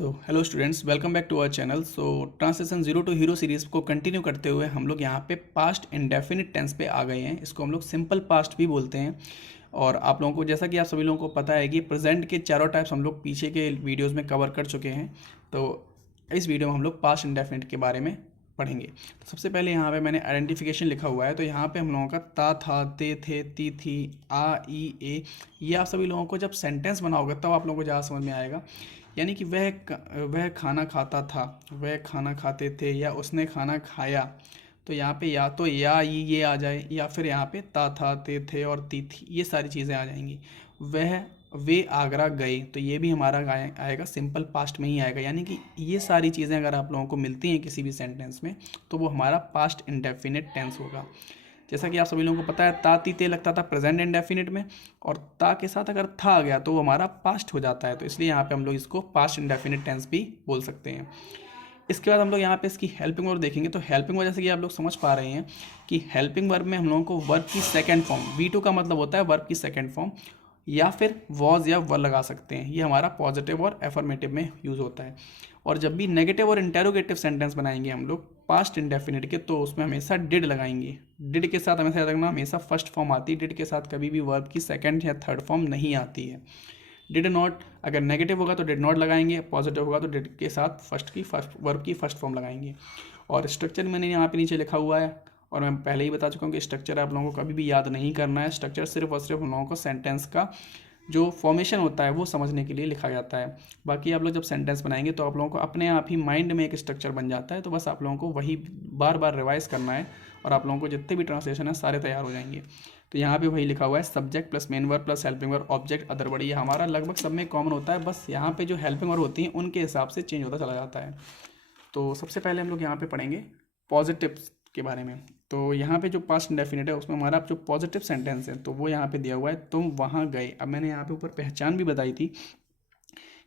Hello students, welcome back to our channel. Translation zero to hero series को continue करते हुए हम लोग यहाँ पे पास्ट इंडेफिनिट टेंस पे आ गए हैं। इसको हम लोग सिंपल पास्ट भी बोलते हैं। और आप लोगों को, जैसा कि आप सभी लोगों को पता है कि प्रेजेंट के चारों टाइप्स हम लोग पीछे के वीडियोज़ में कवर कर चुके हैं। तो इस वीडियो में हम लोग पास्ट इंडेफिनिट के बारे में पढ़ेंगे। तो सबसे पहले यहाँ पे मैंने आइडेंटिफिकेशन लिखा हुआ है। तो यहाँ पे हम लोगों का ता, था, ते, थे, ती, थी, आ, ई, ए, ये आप सभी लोगों को जब सेंटेंस बनाओगे तब आप लोगों को ज़्यादा समझ में आएगा। यानी कि वह खाना खाता था, वह खाना खाते थे, या उसने खाना खाया। तो यहाँ पे या तो या ये आ जाए, या फिर यहाँ पे ता, था, ते, थे और ती, थी, ये सारी चीज़ें आ जाएंगी। वह वे आगरा गए, तो ये भी हमारा आएगा सिंपल पास्ट में ही आएगा। यानी कि ये सारी चीज़ें अगर आप लोगों को मिलती हैं किसी भी सेंटेंस में तो वो हमारा पास्ट इंडेफिनिट टेंस होगा। जैसा कि आप सभी लोगों को पता है, ता, ती, ते लगता था प्रेजेंट इंडेफिनिट में, और ता के साथ अगर था आ गया तो वो हमारा पास्ट हो जाता है। तो इसलिए यहाँ पे हम लोग इसको पास्ट इंडेफिनिट टेंस भी बोल सकते हैं। इसके बाद हम लोग यहाँ पे इसकी हेल्पिंग वर्ब देखेंगे। तो हेल्पिंग वर्ब, जैसे कि आप लोग समझ पा रहे हैं कि हेल्पिंग वर्ब में हम लोगों को वर्ब की सेकंड फॉर्म, V2 का मतलब होता है वर्ब की सेकंड फॉर्म, या फिर वॉज या वर लगा सकते हैं। ये हमारा पॉजिटिव और एफर्मेटिव में यूज़ होता है। और जब भी नेगेटिव और इंटेरोगेटिव सेंटेंस बनाएंगे हम लोग पास्ट इंडेफिनिट के, तो उसमें हमेशा डिड लगाएंगे। डिड के साथ हमेशा याद रखना, हमेशा फर्स्ट फॉर्म आती है। डिड के साथ कभी भी वर्ब की सेकंड या थर्ड फॉर्म नहीं आती है। डिड नॉट, अगर नेगेटिव होगा तो डिड नॉट लगाएंगे, पॉजिटिव होगा तो डिड के साथ फर्स्ट वर्ब की फर्स्ट फॉर्म लगाएंगे। और स्ट्रक्चर मैंने यहाँ पे नीचे लिखा हुआ है, और मैं पहले ही बता चुका हूँ कि स्ट्रक्चर आप लोगों को कभी भी याद नहीं करना है। स्ट्रक्चर सिर्फ और सिर्फ हम लोगों को सेंटेंस का जो फॉर्मेशन होता है वो समझने के लिए लिखा जाता है। बाकी आप लोग जब सेंटेंस बनाएंगे तो आप लोगों को अपने आप ही माइंड में एक स्ट्रक्चर बन जाता है। तो बस आप लोगों को वही बार बार रिवाइज करना है, और आप लोगों को जितने भी ट्रांसलेशन है सारे तैयार हो जाएंगे। तो यहाँ पे वही लिखा हुआ है, subject plus main verb plus helping verb object other word. ये हमारा लगभग सब में कॉमन होता है, बस यहाँ पे जो हेल्पिंग वर्ब होती हैं उनके हिसाब से चेंज होता चला जाता है। तो सबसे पहले हम लोग यहाँ पे पढ़ेंगे पॉजिटिव के बारे में। तो यहाँ पे जो पास्ट इंडेफिनिट है उसमें हमारा जो पॉजिटिव सेंटेंस है तो वो यहाँ पे दिया हुआ है, तुम वहाँ गए। अब मैंने यहाँ पे ऊपर पहचान भी बताई थी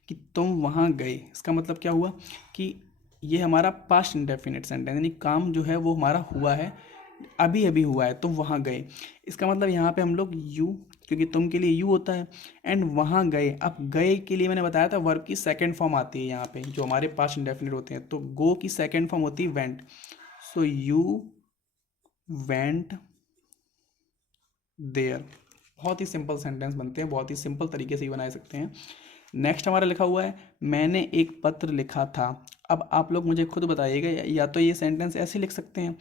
कि तुम वहाँ गए, इसका मतलब क्या हुआ कि ये हमारा पास्ट इंडेफिनिट सेंटेंस, यानी काम जो है वो हमारा हुआ है, अभी अभी हुआ है। तुम वहाँ गए, इसका मतलब यहाँ पे हम लोग यू, क्योंकि तुम के लिए यू होता है, एंड वहाँ गए। अब गए के लिए मैंने बताया था वर्ब की सेकंड फॉर्म आती है यहाँ पे जो हमारे पास्ट इंडेफिनिट होते हैं। तो गो की सेकंड फॉर्म होती है went. So you went there. बहुत ही सिंपल सेंटेंस बनते हैं, बहुत ही सिंपल तरीके से ही बना सकते हैं। नेक्स्ट हमारा लिखा हुआ है, मैंने एक पत्र लिखा था। अब आप लोग मुझे खुद बताइएगा, या तो ये सेंटेंस ऐसे लिख सकते हैं,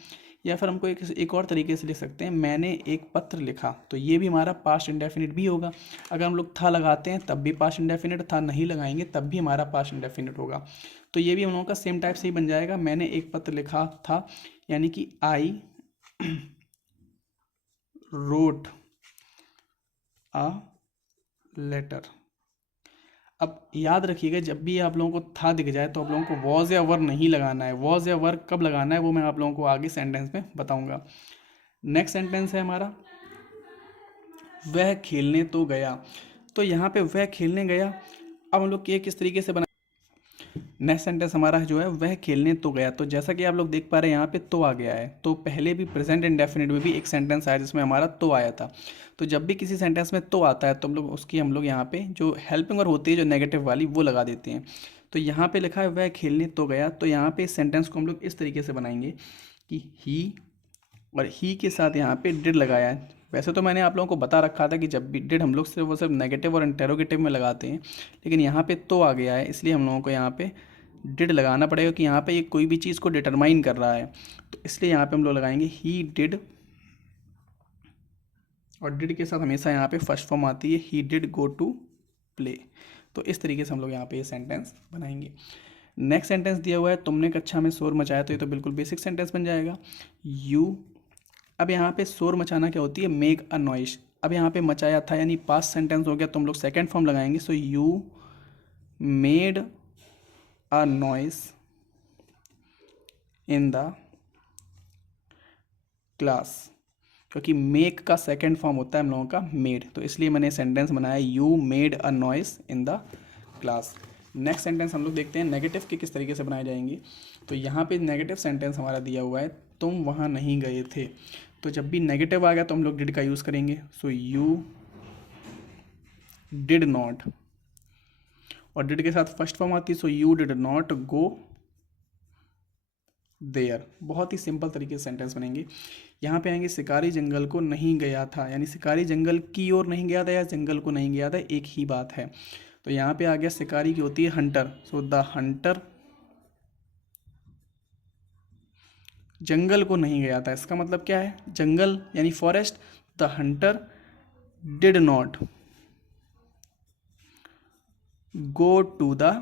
या फिर हमको एक और तरीके से लिख सकते हैं, मैंने एक पत्र लिखा। तो ये भी हमारा पास्ट इंडेफिनिट भी होगा। अगर हम लोग था लगाते हैं तब भी पास्ट इंडेफिनिट, था नहीं लगाएंगे तब भी हमारा पास्ट इंडेफिनिट होगा। तो ये भी हम लोगों का सेम टाइप से ही बन जाएगा, मैंने एक पत्र लिखा था, यानी कि आई रोट अ लेटर। अब याद रखिएगा, जब भी आप लोगों को था दिख जाए तो आप लोगों को वॉज या वर नहीं लगाना है। वॉज या वर कब लगाना है वो मैं आप लोगों को आगे सेंटेंस में बताऊंगा। नेक्स्ट सेंटेंस है हमारा, वह खेलने तो गया। तो यहाँ पे वह खेलने गया, अब हम लोग ये किस तरीके से बना। नेक्स्ट सेंटेंस हमारा जो है, वह खेलने तो गया। तो जैसा कि आप लोग देख पा रहे हैं यहाँ पे तो आ गया है। तो पहले भी प्रेजेंट इंडेफिनिट में भी एक सेंटेंस आया जिसमें हमारा तो आया था। तो जब भी किसी सेंटेंस में तो आता है तो हम लोग यहाँ पे जो हेल्पिंग वर्ब होती है जो नेगेटिव वाली वो लगा देते हैं। तो यहाँ पे लिखा है वह खेलने तो गया, तो यहाँ पे इस सेंटेंस को हम लोग इस तरीके से बनाएंगे कि ही, और ही के साथ यहाँ पे डिड लगाया है। वैसे तो मैंने आप लोगों को बता रखा था कि जब भी डिड हम लोग सिर्फ वो सिर्फ नेगेटिव और इंटेरोगेटिव में लगाते हैं, लेकिन यहाँ पे तो आ गया है इसलिए हम लोगों को यहाँ पे डिड लगाना पड़ेगा कि यहाँ पे ये कोई भी चीज़ को डिटरमाइन कर रहा है। तो इसलिए यहाँ पे हम लोग लगाएंगे ही डिड, और डिड के साथ हमेशा यहाँ पे फर्स्ट फॉर्म आती है, he did go to play. तो इस तरीके से हम लोग यहाँ पे ये सेंटेंस बनाएंगे। नेक्स्ट सेंटेंस दिया हुआ है, तुमने कक्षा में शोर मचाया। तो ये तो बिल्कुल बेसिक सेंटेंस बन जाएगा, यू। अब यहाँ पे शोर मचाना क्या होती है, मेक अ नॉइस। अब यहाँ पे मचाया था यानी पास्ट सेंटेंस हो गया, तो हम लोग सेकेंड फॉर्म लगाएंगे। So you made a noise in the class, क्योंकि मेक का सेकेंड फॉर्म होता है हम लोगों का मेड, तो इसलिए मैंने सेंटेंस बनाया, you made a noise in the class. Next sentence हम लोग देखते हैं नेगेटिव के किस तरीके से बनाए जाएंगे। तो यहाँ पे नेगेटिव सेंटेंस हमारा दिया हुआ है, तुम वहाँ नहीं गए थे। तो जब भी नेगेटिव आ गया तो हम लोग डिड का यूज़ करेंगे। सो यू डिड नॉट और डिड के साथ फर्स्ट फॉर्म आती है, so you did not go there. बहुत ही सिंपल तरीके से सेंटेंस बनेंगे। यहाँ पे आएंगे शिकारी जंगल को नहीं गया था, यानी शिकारी जंगल की ओर नहीं गया था या जंगल को नहीं गया था, एक ही बात है। तो यहाँ पे आ गया शिकारी की होती है हंटर, सो द हंटर जंगल को नहीं गया था। इसका मतलब क्या है, जंगल यानी forest, the hunter did not go to the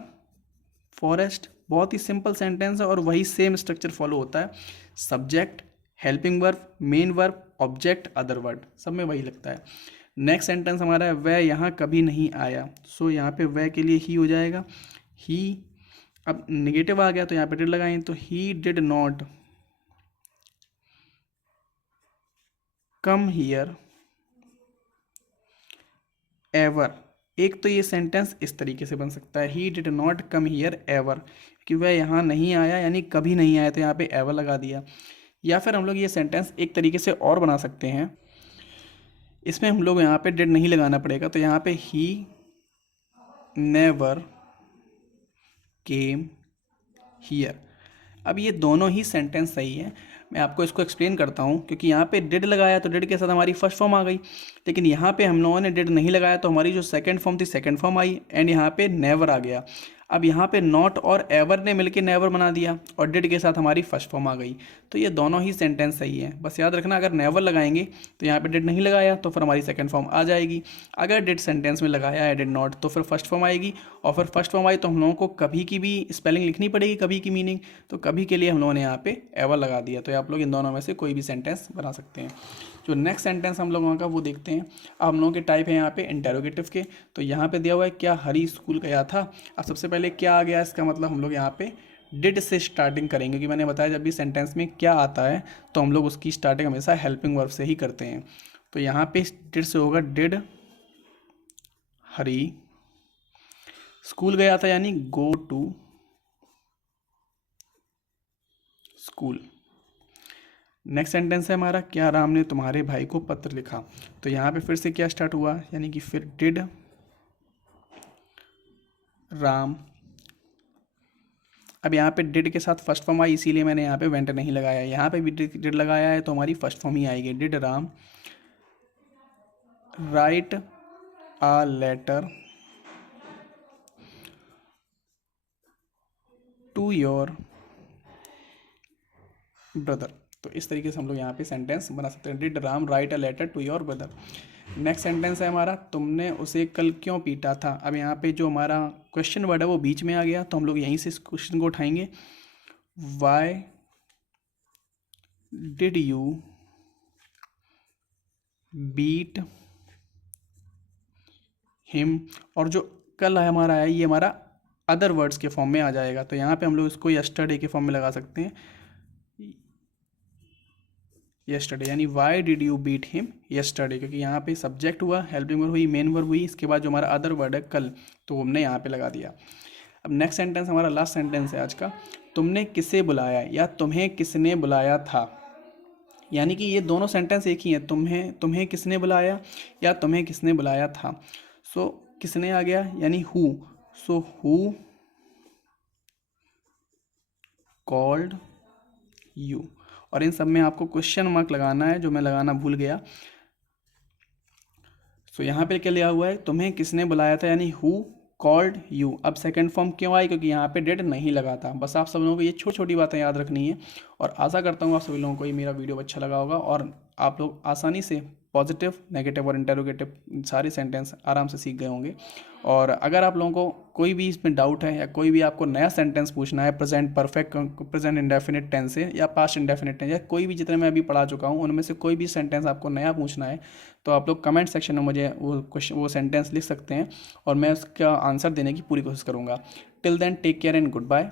forest. बहुत ही सिंपल सेंटेंस है और वही सेम स्ट्रक्चर फॉलो होता है। Subject, helping verb, main verb, object, other word, सब में वही लगता है। नेक्स्ट सेंटेंस हमारा है वह यहाँ कभी नहीं आया। सो यहाँ पे वह के लिए ही हो जाएगा, ही। अब नेगेटिव आ गया तो यहाँ पे डिड लगाएं, तो he did not come here ever. एक तो ये सेंटेंस इस तरीके से बन सकता है, he did not come here ever, कि वह यहाँ नहीं आया यानी कभी नहीं आया, तो यहाँ पे एवर लगा दिया। या फिर हम लोग ये सेंटेंस एक तरीके से और बना सकते हैं, इसमें हम लोग यहाँ पे डिड नहीं लगाना पड़ेगा, तो यहाँ पे ही नेवर केम हियर। अब ये दोनों ही सेंटेंस सही है, मैं आपको इसको एक्सप्लेन करता हूँ। क्योंकि यहाँ पे डिड लगाया तो डिड के साथ हमारी फर्स्ट फॉर्म आ गई, लेकिन यहाँ पे हम लोगों ने डिड नहीं लगाया तो हमारी जो सेकंड फॉर्म थी सेकंड फॉर्म आई, एंड यहाँ पे नेवर आ गया। अब यहाँ पे नॉट और एवर ने मिलके नेवर बना दिया और डिड के साथ हमारी फर्स्ट फॉर्म आ गई। तो ये दोनों ही सेंटेंस सही है। बस याद रखना, अगर नेवर लगाएंगे तो यहाँ पे डिड नहीं लगाया तो फिर हमारी सेकंड फॉर्म आ जाएगी। अगर डिड सेंटेंस में लगाया है डिड नॉट तो फिर फर्स्ट फॉर्म आएगी, और फिर फर्स्ट फॉर्म आई तो हम लोगों को कभी की भी स्पेलिंग लिखनी पड़ेगी, कभी की मीनिंग। तो कभी के लिए हम लोगों ने यहाँ पे एवर लगा दिया। तो आप लोग इन दोनों में से कोई भी सेंटेंस बना सकते हैं। जो नेक्स्ट सेंटेंस हम लोगों का वो देखते हैं। अब हम लोगों के टाइप है यहाँ पे इंटेरोगेटिव के। तो यहाँ पे दिया हुआ है क्या हरी स्कूल गया था। अब सबसे पहले क्या आ गया, इसका मतलब हम लोग यहाँ पे डिड से स्टार्टिंग करेंगे, क्योंकि मैंने बताया जब भी सेंटेंस में क्या आता है तो हम लोग उसकी स्टार्टिंग हमेशा हेल्पिंग वर्ब से ही करते हैं। तो यहाँ पे डिड से होगा डिड हरी स्कूल गया था, यानी go to school. Next sentence है हमारा क्या राम ने तुम्हारे भाई को पत्र लिखा। तो यहाँ पे फिर से क्या स्टार्ट हुआ, यानी कि फिर डिड राम। अब यहाँ पे डिड के साथ फर्स्ट फॉर्म आई, इसीलिए मैंने यहाँ पे वेंट नहीं लगाया। यहाँ पे भी डिड लगाया है तो हमारी फर्स्ट फॉर्म ही आएगी, did Ram write a letter to your brother. तो इस तरीके से हम लोग यहाँ पे सेंटेंस बना सकते हैं, did Ram write a letter to your brother. Next sentence है हमारा तुमने उसे कल क्यों पीटा था। अब यहाँ पे जो हमारा क्वेश्चन वर्ड है वो बीच में आ गया, तो हम लोग यहीं से इस क्वेश्चन को उठाएंगे, why did you beat him. और जो कल है हमारा है ये हमारा अदर वर्ड्स के फॉर्म में आ जाएगा। तो यहाँ पे हम लोग इसको यस्टरडे के फॉर्म में लगा सकते हैं, यस्टरडे, यानी why did you beat him yesterday, क्योंकि यहाँ पे सब्जेक्ट हुआ, हेल्पिंग वर्ब हुई, मेन वर्ब हुई, इसके बाद जो हमारा अदर वर्ड है कल, तो हमने यहाँ पे लगा दिया। अब नेक्स्ट सेंटेंस हमारा लास्ट सेंटेंस है आज का, तुमने किसे बुलाया या तुम्हें किसने बुलाया था। यानी कि ये दोनों सेंटेंस एक ही है, तुम्हें किसने बुलाया या तुम्हें किसने बुलाया था। सो किसने आ गया, यानी who. So who called you. और इन सब में आपको क्वेश्चन मार्क लगाना है, जो मैं लगाना भूल गया। सो यहाँ पे क्या लिया हुआ है, तुम्हें किसने बुलाया था, यानी हु कॉल्ड यू। अब सेकंड फॉर्म क्यों आई, क्योंकि यहाँ पे डिड नहीं लगा था। बस आप सब लोगों को ये छोटी छोटी बातें याद रखनी है, और आशा करता हूँ आप सभी लोगों को ये मेरा वीडियो अच्छा लगा होगा और आप लोग आसानी से पॉजिटिव, नेगेटिव और इंटेरोगेटिव सारे सेंटेंस आराम से सीख गए होंगे। और अगर आप लोगों को कोई भी इसमें डाउट है या कोई भी आपको नया सेंटेंस पूछना है present perfect, present indefinite tense से या पास्ट इंडेफिनिट टेंस, या कोई भी जितने मैं अभी पढ़ा चुका हूँ उनमें से कोई भी सेंटेंस आपको नया पूछना है, तो आप लोग कमेंट सेक्शन में मुझे वो सेंटेंस लिख सकते हैं और मैं उसका आंसर देने की पूरी कोशिश करूँगा। Till then take care and good bye.